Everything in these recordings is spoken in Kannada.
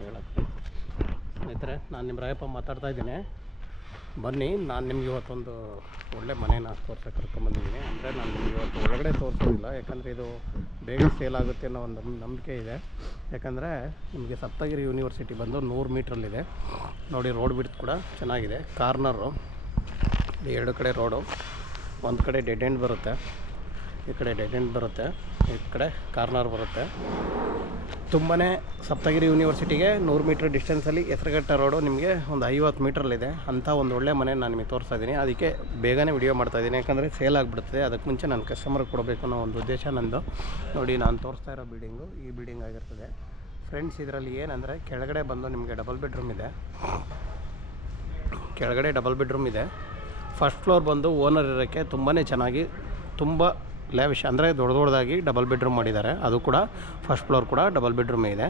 ಹೇಳಕ್ಕೆ. ಸ್ನೇಹಿತರೆ, ನಾನು ನಿಮ್ಮ ರಾಯಪ್ಪ ಮಾತಾಡ್ತಾ ಇದ್ದೀನಿ. ಬನ್ನಿ, ನಾನು ನಿಮ್ಗೆ ಇವತ್ತೊಂದು ಒಳ್ಳೆ ಮನೇನ ತೋರ್ಸೋಕೆ ಕರ್ಕೊಂಬಂದಿದ್ದೀನಿ. ಅಂದರೆ ನಾನು ನಿಮ್ಗೆ ಇವತ್ತು ಒಳಗಡೆ ತೋರಿಸೋದಿಲ್ಲ, ಯಾಕಂದರೆ ಇದು ಬೇಗ ಸೇಲ್ ಆಗುತ್ತೆ ಅನ್ನೋ ಒಂದು ನಂಬಿಕೆ ಇದೆ. ಯಾಕಂದರೆ ನಿಮಗೆ ಸಪ್ತಗಿರಿ ಯೂನಿವರ್ಸಿಟಿ ಬಂದು 100 ಮೀಟ್ರಲ್ಲಿದೆ ನೋಡಿ. ರೋಡ್ ಬಿಡ್ತು ಕೂಡ ಚೆನ್ನಾಗಿದೆ. ಕಾರ್ನರು, ಎರಡು ಕಡೆ ರೋಡು, ಒಂದು ಕಡೆ ಡೆಡ್ ಎಂಡ್ ಬರುತ್ತೆ, ಈ ಕಡೆ ಡೆಡ್ ಎಂಡ್ ಬರುತ್ತೆ, ಈ ಕಡೆ ಕಾರ್ನರ್ ಬರುತ್ತೆ. ತುಂಬಾ ಸಪ್ತಗಿರಿ ಯೂನಿವರ್ಸಿಟಿಗೆ 100 ಮೀಟ್ರ್ ಡಿಸ್ಟೆನ್ಸಲ್ಲಿ ಹೆಸರುಘಟ್ಟ ರೋಡು ನಿಮಗೆ ಒಂದು 50 ಮೀಟ್ರಲ್ಲಿದೆ. ಅಂಥ ಒಂದು ಒಳ್ಳೆ ಮನೆ ನಾನು ನಿಮಗೆ ತೋರಿಸ್ತಾ ಇದ್ದೀನಿ. ಅದಕ್ಕೆ ಬೇಗನೆ ವಿಡಿಯೋ ಮಾಡ್ತಾಯಿದ್ದೀನಿ, ಯಾಕಂದರೆ ಸೇಲ್ ಆಗಿಬಿಡ್ತದೆ. ಅದಕ್ಕೆ ಮುಂಚೆ ನಾನು ಕಸ್ಟಮರ್ಗೆ ಕೊಡಬೇಕು ಅನ್ನೋ ಒಂದು ಉದ್ದೇಶ ನಂದು. ನೋಡಿ, ನಾನು ತೋರಿಸ್ತಾ ಇರೋ ಬಿಲ್ಡಿಂಗು ಈ ಬಿಲ್ಡಿಂಗ್ ಆಗಿರ್ತದೆ ಫ್ರೆಂಡ್ಸ್. ಇದರಲ್ಲಿ ಏನಂದರೆ ಕೆಳಗಡೆ ಬಂದು ನಿಮಗೆ ಡಬಲ್ ಬೆಡ್ರೂಮ್ ಇದೆ. ಕೆಳಗಡೆ ಡಬಲ್ ಬೆಡ್ರೂಮ್ ಇದೆ. ಫಸ್ಟ್ ಫ್ಲೋರ್ ಬಂದು ಓನರ್ ಇರೋಕ್ಕೆ ತುಂಬಾ ಚೆನ್ನಾಗಿ, ತುಂಬ ಲ್ಯಾವಿಶ್ ಅಂದರೆ ದೊಡ್ಡದಾಗಿ ಡಬಲ್ ಬೆಡ್ರೂಮ್ ಮಾಡಿದ್ದಾರೆ. ಅದು ಕೂಡ ಫಸ್ಟ್ ಫ್ಲೋರ್ ಕೂಡ ಡಬಲ್ ಬೆಡ್ರೂಮೇ ಇದೆ.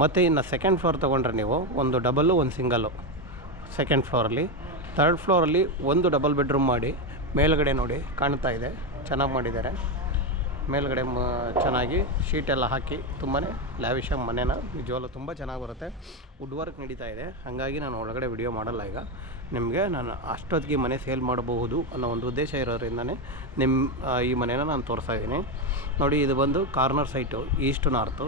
ಮತ್ತು ಇನ್ನು ಸೆಕೆಂಡ್ ಫ್ಲೋರ್ ತೊಗೊಂಡ್ರೆ ನೀವು ಒಂದು ಡಬಲ್ಲು ಒಂದು ಸಿಂಗಲ್ಲು ಸೆಕೆಂಡ್ ಫ್ಲೋರಲ್ಲಿ. ಥರ್ಡ್ ಫ್ಲೋರಲ್ಲಿ ಒಂದು ಡಬಲ್ ಬೆಡ್ರೂಮ್ ಮಾಡಿ ಮೇಲ್ಗಡೆ ನೋಡಿ ಕಾಣ್ತಾ ಇದೆ, ಚೆನ್ನಾಗಿ ಮಾಡಿದ್ದಾರೆ. ಮೇಲ್ಗಡೆ ಚೆನ್ನಾಗಿ ಶೀಟೆಲ್ಲ ಹಾಕಿ ತುಂಬಾ ಲ್ಯಾವಿಶಾಗಿ ಮನೇನ ನಿಜವಾಗ್ಲೂ ತುಂಬ ಚೆನ್ನಾಗಿ ಬರುತ್ತೆ. ವುಡ್ ವರ್ಕ್ ನಡೀತಾ ಇದೆ, ಹಾಗಾಗಿ ನಾನು ಒಳಗಡೆ ವಿಡಿಯೋ ಮಾಡಲ್ಲ. ಈಗ ನಿಮಗೆ ನಾನು ಅಷ್ಟೊತ್ತಿಗೆ ಮನೆ ಸೇಲ್ ಮಾಡಬಹುದು ಅನ್ನೋ ಒಂದು ಉದ್ದೇಶ ಇರೋದ್ರಿಂದನೇ ಈ ಮನೇನ ನಾನು ತೋರಿಸ್ತಾ ಇದ್ದೀನಿ. ನೋಡಿ, ಇದು ಬಂದು corner site, East north.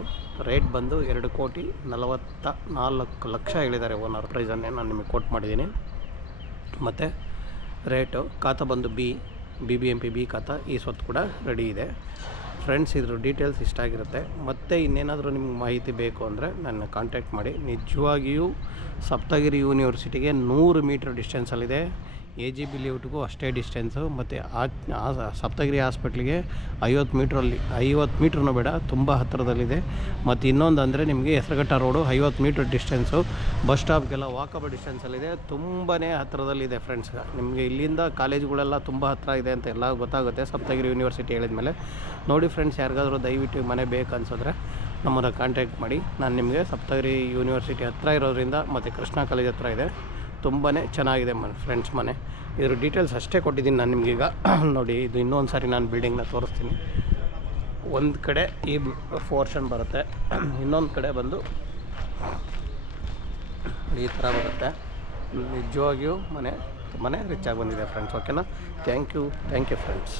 Rate ಬಂದು 2,44,00,000 ಹೇಳಿದ್ದಾರೆ ಓನರ್. ಪ್ರೈಸನ್ನೇ ನಾನು ನಿಮಗೆ ಕೋಟ್ ಮಾಡಿದ್ದೀನಿ. ಮತ್ತು ರೇಟು ಖಾತಾ ಬಂದು BBMP ಖಾತಾ, ಈ ಸ್ವತ್ತು ಕೂಡ ರೆಡಿ ಇದೆ ಫ್ರೆಂಡ್ಸ್. ಇದ್ರ ಡೀಟೇಲ್ಸ್ ಇಷ್ಟ ಆಗಿರುತ್ತೆ. ಮತ್ತು ಇನ್ನೇನಾದರೂ ನಿಮ್ಗೆ ಮಾಹಿತಿ ಬೇಕು ಅಂದರೆ ನನ್ನ ಕಾಂಟ್ಯಾಕ್ಟ್ ಮಾಡಿ. ನಿಜವಾಗಿಯೂ ಸಪ್ತಗಿರಿ ಯೂನಿವರ್ಸಿಟಿಗೆ 100 ಮೀಟ್ರ್ ಡಿಸ್ಟೆನ್ಸಲ್ಲಿದೆ. AGB ಲೇಔಟ್ಗೂ ಅಷ್ಟೇ ಡಿಸ್ಟೆನ್ಸು. ಮತ್ತು ಸಪ್ತಗಿರಿ ಹಾಸ್ಪಿಟ್ಲಿಗೆ 50 ಮೀಟ್ರೂ ಬೇಡ, ತುಂಬ ಹತ್ತಿರದಲ್ಲಿದೆ. ಮತ್ತು ಇನ್ನೊಂದು ಅಂದರೆ ನಿಮಗೆ Hesaraghatta road 50 metre distance. Bus ಸ್ಟಾಪ್ಗೆಲ್ಲ ವಾಕಬಲ್ ಡಿಸ್ಟೆನ್ಸಲ್ಲಿದೆ, ತುಂಬಾ ಹತ್ತಿರದಲ್ಲಿದೆ ಫ್ರೆಂಡ್ಸ್. ನಿಮಗೆ ಇಲ್ಲಿಂದ ಕಾಲೇಜುಗಳೆಲ್ಲ ತುಂಬ ಹತ್ತಿರ ಇದೆ ಅಂತ ಎಲ್ಲ ಗೊತ್ತಾಗುತ್ತೆ ಸಪ್ತಗಿರಿ ಯೂನಿವರ್ಸಿಟಿ ಹೇಳಿದ್ಮೇಲೆ. ನೋಡಿ ಫ್ರೆಂಡ್ಸ್, ಯಾರಿಗಾದ್ರೂ ದಯವಿಟ್ಟು ಮನೆ ಬೇಕು ಅನ್ಸಿದ್ರೆ ನಮ್ಮನ್ನು ಕಾಂಟ್ಯಾಕ್ಟ್ ಮಾಡಿ. ನಾನು ನಿಮಗೆ ಸಪ್ತಗಿರಿ ಯೂನಿವರ್ಸಿಟಿ ಹತ್ತಿರ ಇರೋದ್ರಿಂದ ಮತ್ತು ಕೃಷ್ಣ ಕಾಲೇಜ್ ಹತ್ತಿರ ಇದೆ. ತುಂಬಾ ಚೆನ್ನಾಗಿದೆ ಫ್ರೆಂಡ್ಸ್ ಮನೆ. ಇದ್ರ ಡೀಟೇಲ್ಸ್ ಅಷ್ಟೇ ಕೊಟ್ಟಿದ್ದೀನಿ ನಾನು ನಿಮಗೀಗ. ನೋಡಿ, ಇದು ಇನ್ನೊಂದು ಸಾರಿ ನಾನು ಬಿಲ್ಡಿಂಗ್ನ ತೋರಿಸ್ತೀನಿ. ಒಂದು ಕಡೆ ಈ ಪೋರ್ಷನ್ ಬರುತ್ತೆ, ಇನ್ನೊಂದು ಕಡೆ ಬಂದು ಈ ಥರ ಬರುತ್ತೆ. ನಿಜವಾಗಿಯೂ ಮನೆ ತುಂಬಾ ರಿಚಾಗಿ ಬಂದಿದೆ ಫ್ರೆಂಡ್ಸ್. ಓಕೆನಾ? Thank you friends.